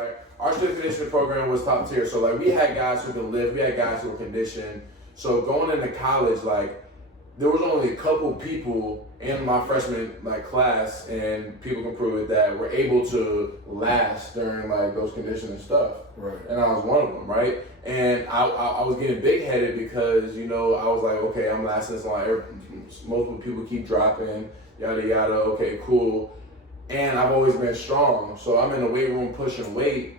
right? Our strength and conditioning program was top tier. So like we had guys who could lift, we had guys who were conditioned. So going into college, like there was only a couple people in my freshman like class, and people can prove it, that were able to last during like those conditioning stuff. Right. And I was one of them, right? And I was getting big headed because, you know, I was like, okay, I'm lasting this long. Multiple people keep dropping, yada yada. Okay, cool. And I've always been strong, so I'm in the weight room pushing weight.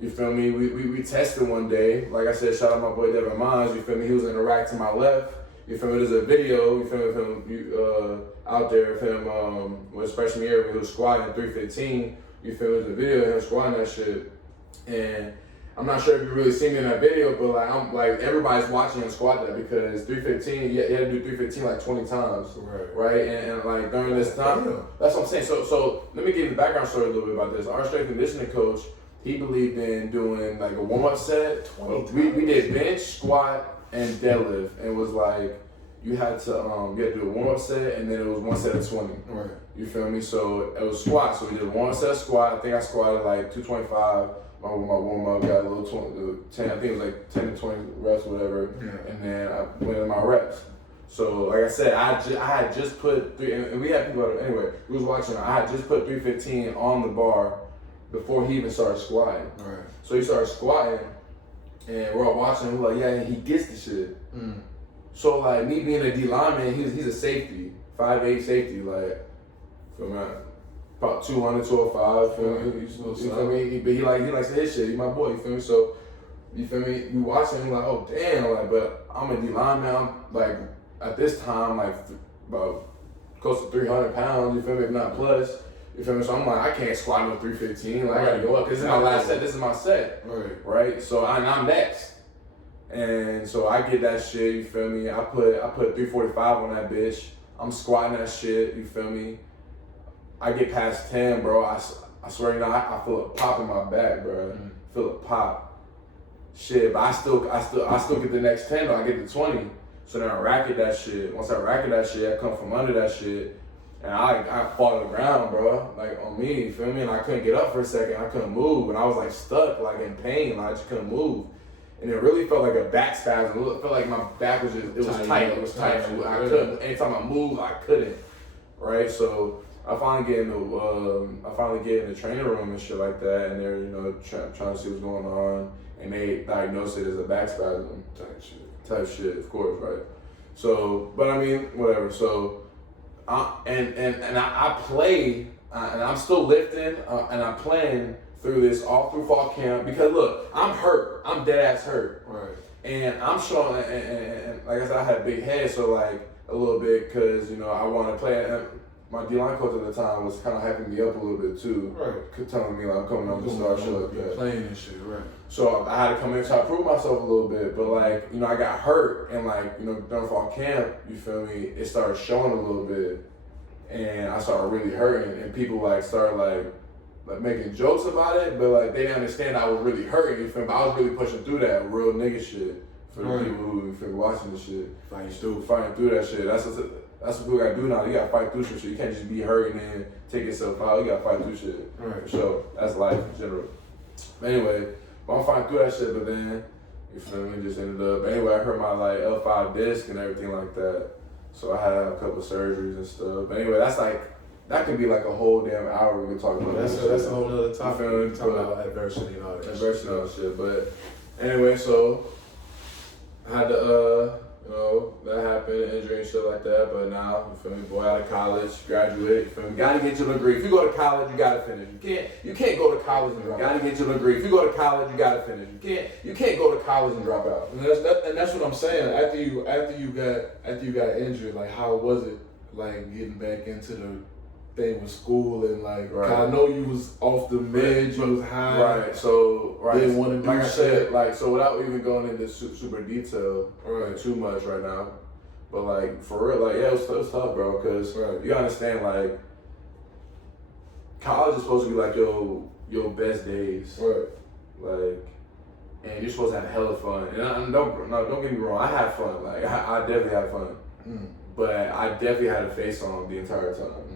You feel me? We tested one day. Like I said, shout out my boy Devin Mons. You feel me? He was in the rack to my left. You feel me? There's a video. You feel me? Of him out there of him when his freshman year when he was squatting 315. You feel me? There's a video of him squatting that shit. And I'm not sure if you really seen me in that video, but like I'm like everybody's watching him squat that because 315, you had to do 315 like 20 times, right? And like during this time, that's what I'm saying. So let me give you the background story a little bit about this. Our strength and conditioning coach, he believed in doing like a warm up set. We did bench, squat, and deadlift, and it was like you had to do a warm up set, and then it was one set of 20. Right. You feel me? So it was squat. So we did one set of squat. I think I squatted like 225. My warm up got a little 10. I think it was like 10 to 20 reps, whatever. Yeah. And then I went in my reps. So like I said, I had just put and we had people out there, anyway. We was watching. I had just put 315 on the bar before he even started squatting. Right. So he started squatting, and we're all watching. We're like, yeah, he gets the shit. Mm. So like me being a D lineman, he's a safety, 5'8" safety, like from about 200, 205. You feel me? But he likes to hit shit. He's my boy. You feel me? So you feel me? You watching him like, oh damn, like, but I'm a D lineman. I'm like at this time like about close to 300 pounds. You feel me? If not plus. You feel me? So I'm like, I can't squat no 315. Like I gotta go up. This is my last set. This is my set. Right. So I'm next. And so I get that shit, you feel me? I put 345 on that bitch. I'm squatting that shit, you feel me? I get past 10, bro. I swear, you know, I feel a pop in my back, bro. Feel a pop. Shit, but I still get the next 10, though. I get the 20. So then I racket that shit. Once I racket that shit, I come from under that shit. And I fall to the ground, bro. Like on me, you feel me? And I couldn't get up for a second. I couldn't move. And I was like stuck, like in pain. Like I just couldn't move. And it really felt like a back spasm. It felt like my back was just, it was tight. It was tight. I couldn't, anytime I moved, I couldn't. Right? So I finally get in the training room and shit like that, and they're, you know, trying to see what's going on, and they diagnosed it as a back spasm type shit, of course, right? So, but I mean, whatever. So, I play, and I'm still lifting, and I'm playing all through fall camp, because look, I'm hurt. I'm dead ass hurt. Right. And I'm showing, and like I said, I had a big head, so like a little bit, because, you know, I want to play. And my D-line coach at the time was kind of hyping me up a little bit too. Right. Telling me like I'm coming on to start shit like that. Playing and shit, right. So I had to come in and try to prove myself a little bit, but like, you know, I got hurt, and like, you know, during fall camp, you feel me, it started showing a little bit, and I started really hurting, and people like started like making jokes about it, but like they didn't understand I was really hurting, you feel me? I was really pushing through that real nigga shit for the people who feel watching this shit. Fighting through that shit. That's what people gotta do now. You gotta fight through some shit. You can't just be hurting and take yourself out. You gotta fight through shit. Right. For sure. That's life in general. But anyway, I'm fighting through that shit, but then, you feel me, just ended up, anyway, I hurt my like L5 disc and everything like that. So I had a couple surgeries and stuff. But anyway, that's like, that could be like a whole damn hour we can talk about. That's a whole other topic. Talk about adversity and all that. Adversity and all that shit. But anyway, so I had to, you know, that happened, injury and shit like that. But now, you feel me, boy, out of college, graduate, you feel me, gotta get your degree. If you go to college, you gotta finish. You can't go to college and drop out. You gotta get your degree. If you go to college, you gotta finish. You can't go to college and drop out. And that's what I'm saying. After you got injured, like, how was it, like, getting back into the thing with school and like, I know you was off the meds, you was high. Right, so, didn't want to do like shit. I said, like, so without even going into super detail, too much right now, but like, for real, like, yeah, it was tough, bro, because you understand, like, college is supposed to be like your best days. Right. Like, and you're supposed to have hella fun. And don't get me wrong, I had fun. Like, I definitely had fun. But I definitely had a face on the entire time.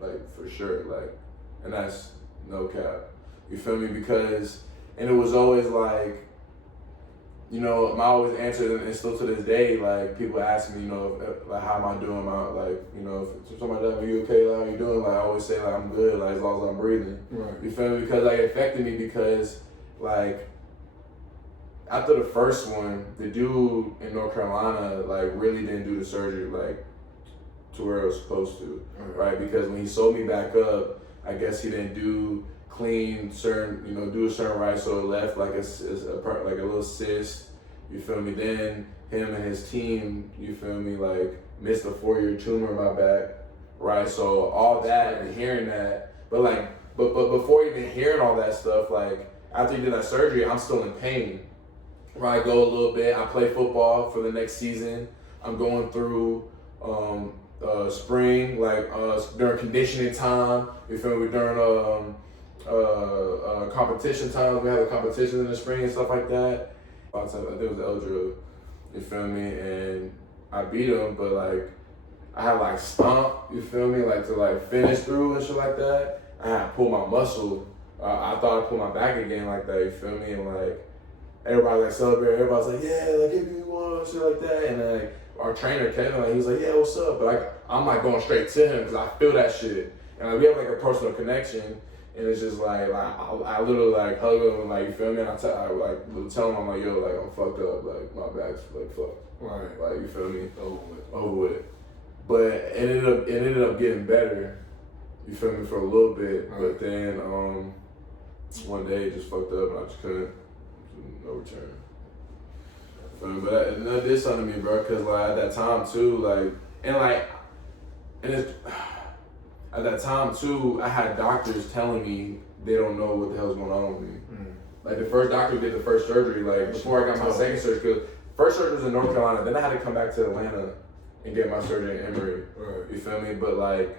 Like, for sure, like, and that's no cap. You feel me? And it was always like, you know, my always answer, and still to this day, like, people ask me, you know, like, how am I doing? Like, you know, if somebody asks me, you okay? Like, how you doing? Like, I always say, like, I'm good, like, as long as I'm breathing. Right. You feel me? Because, like, it affected me because, like, after the first one, the dude in North Carolina, like, really didn't do the surgery, like, to where it was supposed to, right? Because when he sewed me back up, I guess he didn't do a certain right, so it left like like a little cyst, you feel me? Then him and his team, you feel me, like missed a 4-year tumor in my back, right? So all that and hearing that, but before even hearing all that stuff, like after he did that surgery, I'm still in pain, right? I go a little bit, I play football for the next season, I'm going through spring, like during conditioning time, you feel me, during competition times, we have a competition in the spring and stuff like that. I think it was Eldra, you feel me, and I beat him, but like I had like stomp, you feel me, like to like finish through and shit like that. I had to pull my muscle. I thought I pulled my back again like that, you feel me, and like everybody like celebrated, everybody's like, yeah, like give me one, shit like that, and then like our trainer Kevin, like he was like, yeah, what's up? But like I'm like going straight to him because I feel that shit, and like we have like a personal connection. And it's just like I literally like hug him and like, you feel me? And I tell him, I'm like, yo, like I'm fucked up, like my back's like fucked. Right. Like, you feel me? Over with. But it ended up getting better, you feel me, for a little bit. Right. But then one day it just fucked up and I just couldn't, no return. But that did something to me, bro, cause like at that time too, at that time too, I had doctors telling me they don't know what the hell's going on with me. Like the first doctor did the first surgery, like before I got my second surgery, cause first surgery was in North Carolina, then I had to come back to Atlanta and get my surgery in Emory. Right. You feel me? But like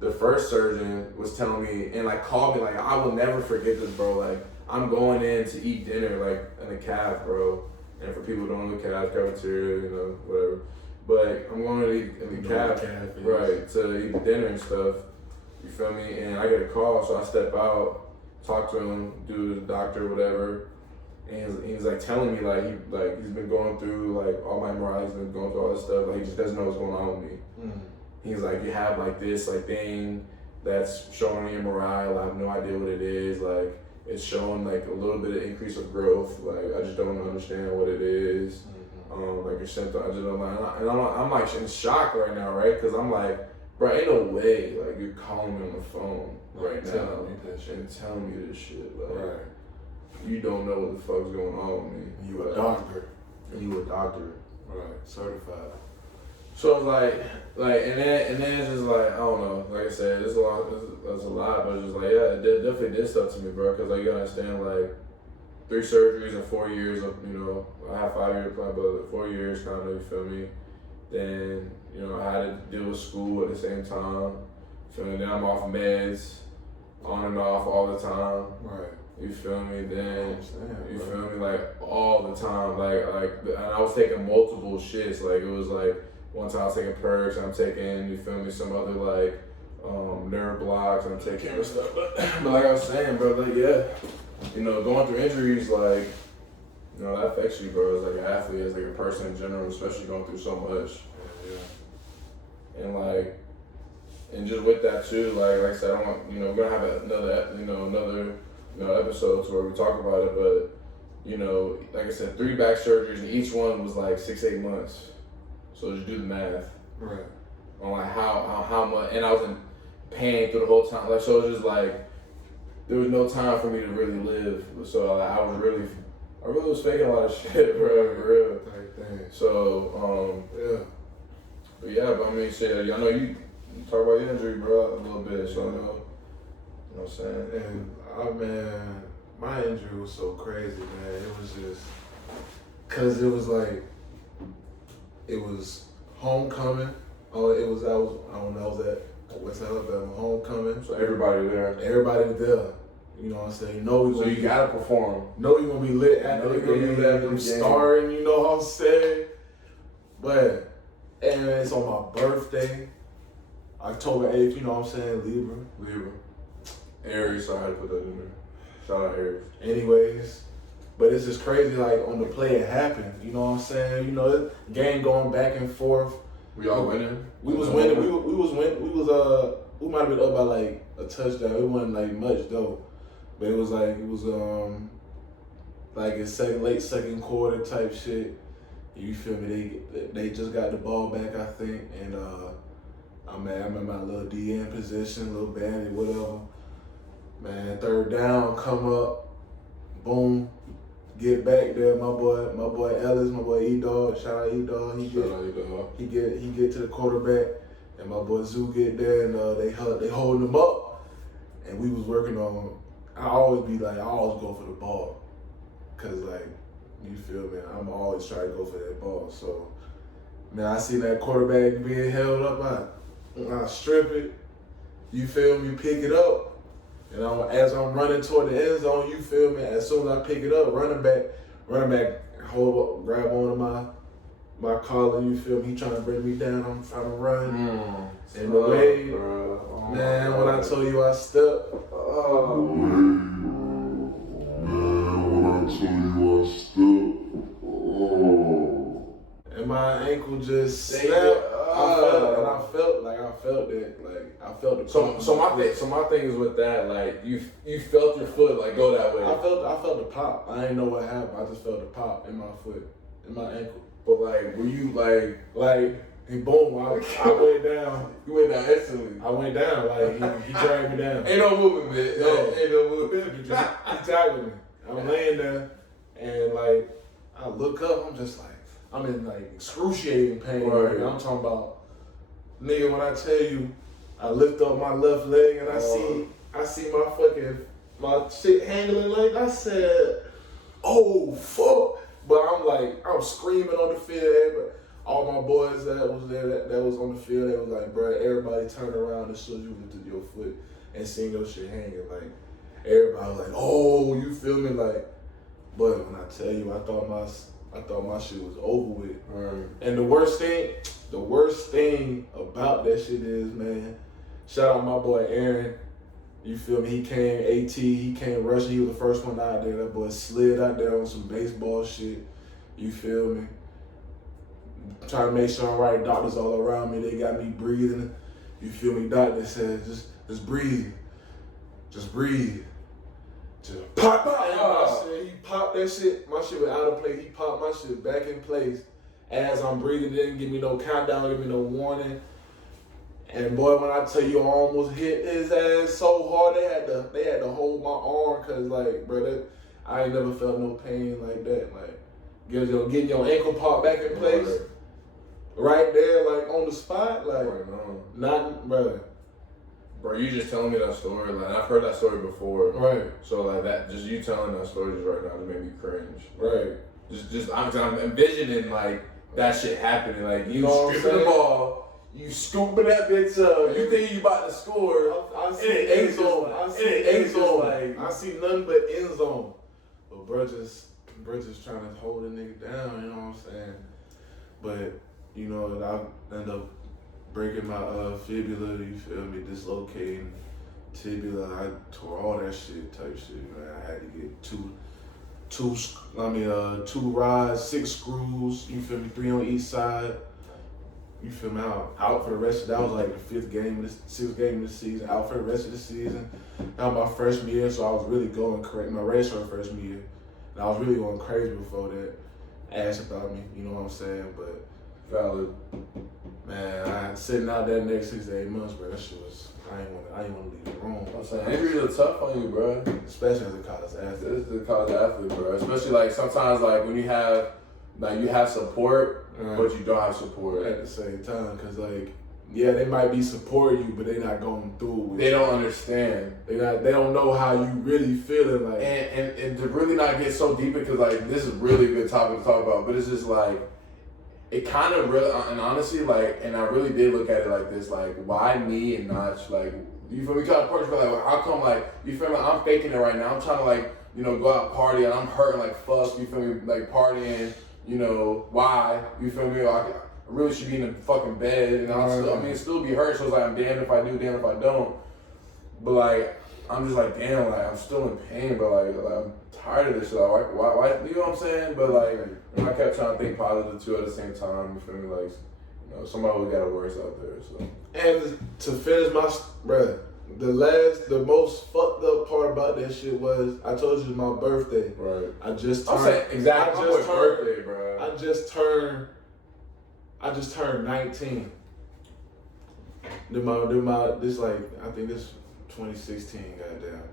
the first surgeon was telling me and like called me, like I will never forget this, bro. Like I'm going in to eat dinner, like in the calf, bro. And for people who don't know the calf, cafeteria, you know, whatever. But I'm going to eat in the calf, right, to eat dinner and stuff. You feel me? And I get a call, so I step out, talk to him, do the doctor, whatever. And he's like telling me like he's been going through like all my MRIs, he's been going through all this stuff. Like he just doesn't know what's going on with me. He's like, you have like this like thing that's showing on your MRI. Like, I have no idea what it is. Like it's showing like a little bit of increase of growth. Like I just don't understand what it is. Like your symptom. I just don't like, and I'm like in shock right now, right? Because I'm like, bro, ain't no way, like, you're calling me on the phone right now and telling me this shit. Like, right. You don't know what the fuck's going on with me. You a doctor. Right. Certified. So it's like, and then it's just like, I don't know, like I said, there's a lot, but it's just like, yeah, it definitely did stuff to me, bro, because like, you gotta understand, like, 3 surgeries in 4 years, you know, I have 5 years plan, but 4 years kind of, you feel me? Then, you know, I had to deal with school at the same time. So then I'm off meds, on and off all the time. Right. You feel me? Then, you feel me? Like, all the time. And I was taking multiple shits. Like, it was like, one time I was taking perks, I'm taking, you feel me, some other, like, nerve blocks, I'm taking and stuff. But like I was saying, bro, like, yeah, you know, going through injuries, like, you know, that affects you, bro, as like an athlete, as like a person in general, especially going through so much. Yeah. And like, and just with that too, like I said, I want, you know, we're gonna have another episodes where we talk about it, but, you know, like I said, 3 back surgeries, and each one was like 6-8 months. So just do the math. Right. On like how much, and I was in pain through the whole time. Like, so it was just like, there was no time for me to really live. So like, I really was faking a lot of shit, bro, for real. So, yeah. But yeah, but I mean, shit, I know you talk about your injury, bro, a little bit, so I know, you know what I'm saying? And, man, my injury was so crazy, man. It was just, cause it was like, it was homecoming. I was at West Alabama, homecoming. So everybody was there. You know what I'm saying? So you gotta perform. Know you gonna be lit after you gonna be at them starring, you know what I'm saying? But, and it's on my birthday, October 8th, you know what I'm saying? Libra. Aries, so I had to put that in there. Shout out Harris. Anyways, but it's just crazy, like, on the play it happened. You know what I'm saying? You know, game going back and forth. We all winning? We was winning. We might have been up by, like, a touchdown. It wasn't, like, much, though. But it was, like, like a late second quarter type shit. You feel me? They just got the ball back, I think, and I'm in my little DN position, little bandit, whatever. Man, third down, come up, boom, get back there. My boy Ellis, my boy E-Dog, shout out E-Dog. He get to the quarterback, and my boy Zoo get there, and they holding him up, and we was working on. I always go for the ball, cause like, you feel me? I'm always trying to go for that ball. So, man, I seen that quarterback being held up. I strip it. You feel me? Pick it up. And as I'm running toward the end zone, you feel me? As soon as I pick it up, running back, grab onto my collar. You feel me? He trying to bring me down. I'm trying to run. And the way, man, when I told you I stepped. And my ankle just snapped. I felt it. So my thing is with that, like, you felt your foot like go that way. I felt the pop. I didn't know what happened. I just felt the pop in my foot, in my ankle. But like, were you and boom, I went down. You went down instantly. I went down, like he dragged me down. Ain't no movement, man. No. Ain't no movement. He tackled me. I'm laying there, and like, I look up, I'm just like, I'm in like excruciating pain. Right. Like, I'm talking about, nigga, when I tell you, I lift up my left leg and I see my shit hanging like, I said, oh fuck. But I'm screaming on the field. But all my boys that was there, that was on the field, they was like, bro, everybody turn around as soon as you lifted your foot and seen your shit hanging. Like, everybody was like, oh, you feel me? Like, but when I tell you, I thought my shit was over with. Right. And the worst thing about that shit is, man, shout out my boy Aaron. You feel me? He came rushing. He was the first one out there. That boy slid out there on some baseball shit. You feel me? Trying to make sure I'm right. Doctors all around me. They got me breathing. You feel me? Doctor said, just breathe. Just breathe. Just pop out. He popped that shit. My shit was out of place. He popped my shit back in place. As I'm breathing, didn't give me no countdown, give me no warning. And boy, when I tell you, I almost hit his ass so hard, they had to hold my arm, cause like, bro, I ain't never felt no pain like that. Like, getting your ankle popped back in place, right there, like on the spot, like, nothing, brother. Bro, you just telling me that story, like, I've heard that story before. Right. So like that, just you telling that story just right now just made me cringe. Right. I'm envisioning like that shit happening, like you know stripping the ball. You scooping that bitch up. You think you about to score? I see end zone. I see nothing but end zone. But bro just trying to hold a nigga down. You know what I'm saying? But you know, I end up breaking my fibula. You feel me? Dislocating tibia. I tore all that shit type shit. Man, I had to get two rods, 6 screws. You feel me? 3 on each side. You feel me? Out for the rest of that was like the 6th game of the season. Out for the rest of the season. That was my freshman year, so I was really going crazy. My redshirt freshman year, and I was really going crazy before that. Asked about me, you know what I'm saying? But valid. Man, I sitting out that next 6 to 8 months, bro. That shit was. I ain't want to leave the room. I'm saying injuries are tough on you, bro. Especially as a college athlete. This is a college athlete, bro. Especially like sometimes like when you have support. Right. But you don't have support at the same time, cause like, yeah, they might be supporting you, but they not going through with They don't understand. They don't know how you really feeling like. And to really not get so deep, because like this is really a good topic to talk about, but it's just like, it kind of really, and honestly, like, and I really did look at it like this, like, why me and not like, you feel me? Kind of approach me like, how come like, you feel me? I'm faking it right now. I'm trying to like, go out party and I'm hurting like fuck. You feel me? Like partying. Why? You feel me? I really should be in the fucking bed, and still be hurt. So it's like I'm damned if I do, damned if I don't. But like, I'm just like, damn, like I'm still in pain, but like I'm tired of this shit. Like, why, you know what I'm saying? But like, I kept trying to think positive too at the same time. You feel me? Like, you know, somebody got it worse out there. So. And to finish my, bruh, the most fucked up part about that shit was I told you my birthday. Right. I just turned. I'm saying exactly. My birthday, bro. I just turned 19. This like I think this 2016, goddamn.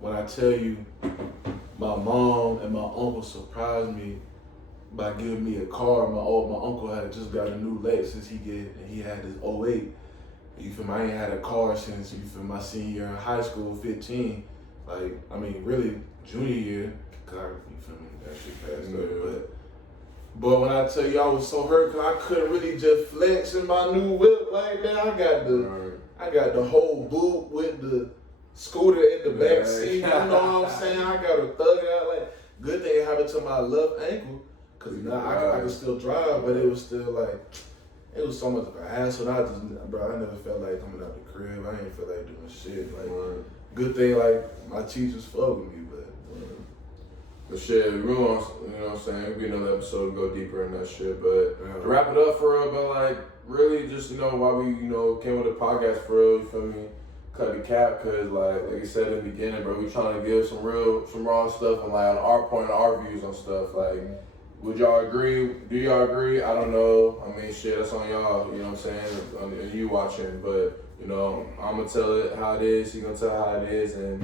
When I tell you, my mom and my uncle surprised me by giving me a car. My uncle had just got a new Lexus. He had this 08. You feel me? I ain't had a car since, you feel my senior year in high school, 15. Like, I mean, really junior year, cause you feel me? That shit passed up. But when I tell you I was so hurt, cause I couldn't really just flex in my new whip like that. I got the whole boot with the scooter in the back seat. You know what I'm saying? I got to thug it out. Like, good thing it happened to my left ankle, cause now I could still drive, but it was still like. It was so much of a hassle. I never felt like coming out the crib. I ain't feel like doing shit. Like, good thing, like, my teachers fuck with me, but shit, we want, you know what I'm saying? It'll be another episode to go deeper in that shit. But to wrap it up for real, but like, really just, you know, why we, you know, came with a podcast for real, you feel me? Cut.Da.Cap, cause like you said in the beginning, bro, we trying to give some raw stuff and like on our point and our views on stuff. Like, would y'all agree? Do y'all agree? I don't know. I mean, shit, that's on y'all, you know what I'm saying? And you watching, but, you know, I'm going to tell it how it is. You're going to tell how it is, and,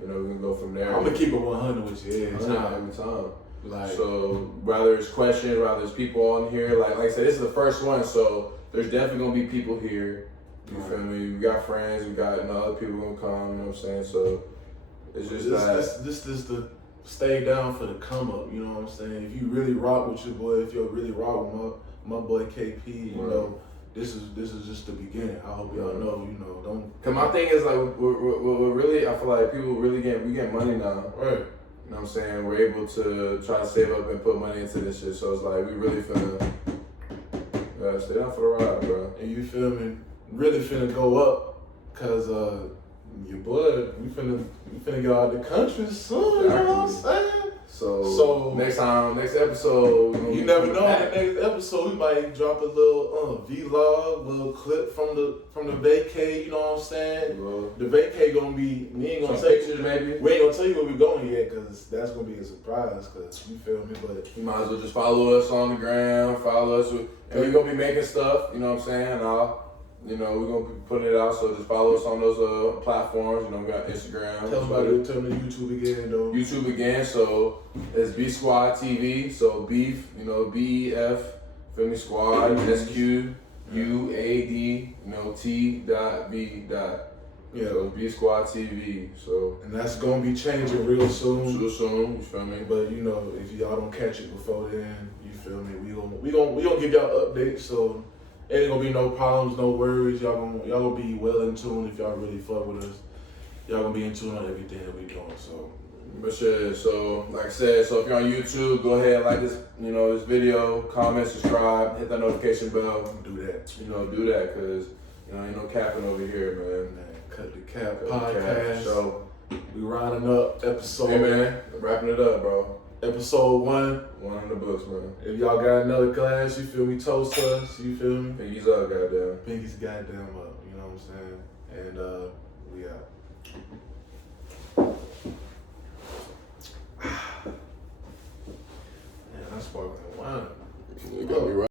you know, we can go from there. I'm going to keep it 100 with you every time. Like, so, whether it's questions, whether it's people on here, like I said, this is the first one, so there's definitely going to be people here. You feel me? We got friends, we got other people going to come, you know what I'm saying? So, it's just This is the stay down for the come up, you know what I'm saying? If you really rock with your boy, if you really rock with my boy KP, you know, this is just the beginning. I hope y'all know, you know, don't. Cause my thing is like, we're really, I feel like people really we get money now. Right. You know what I'm saying? We're able to try to save up and put money into this shit. So it's like, we really finna, stay down for the ride, bro. And you feel me? Really finna go up, cause your boy, we finna get out the country soon, exactly. You know what I'm saying? So next episode, you never know. In the next episode, we might drop a little vlog, little clip from the vacay. You know what I'm saying? The vacay gonna be. We ain't gonna tell you, maybe. We ain't gonna tell you where we going yet, cause that's gonna be a surprise. Cause you feel me? But you might as well just follow us on the gram. Follow us, and we're gonna be making stuff. You know what I'm saying? You know, we're going to be putting it out, so just follow us on those platforms. You know, we got Instagram. Tell them the YouTube again, though. YouTube again, so it's B Squad TV, so beef, you know, BEF, feel me, squad, SQUAD, you know, T.B. Yeah. So B Squad TV, so. And that's going to be changing real soon. Real soon, you feel me? But, you know, if y'all don't catch it before then, you feel me, we gonna give y'all updates, so. Ain't gonna be no problems, no worries. Y'all gonna be well in tune if y'all really fuck with us. Y'all gonna be in tune on everything that we doing. So, but shit. So, like I said, so if you're on YouTube, go ahead and like this, you know, this video, comment, subscribe, hit that notification bell. Do that. You know, do that, cause you know ain't no capping over here, man. Cut.Da.Cap.Podcast. So we rounding up episode. Hey man, wrapping it up, bro. Episode 1. One on the books, man. If y'all got another glass, you feel me, toast us, you feel me? Pinkies up, goddamn. Pinkies goddamn up, you know what I'm saying? And we out. Man, I'm sparkling wine. You got me right.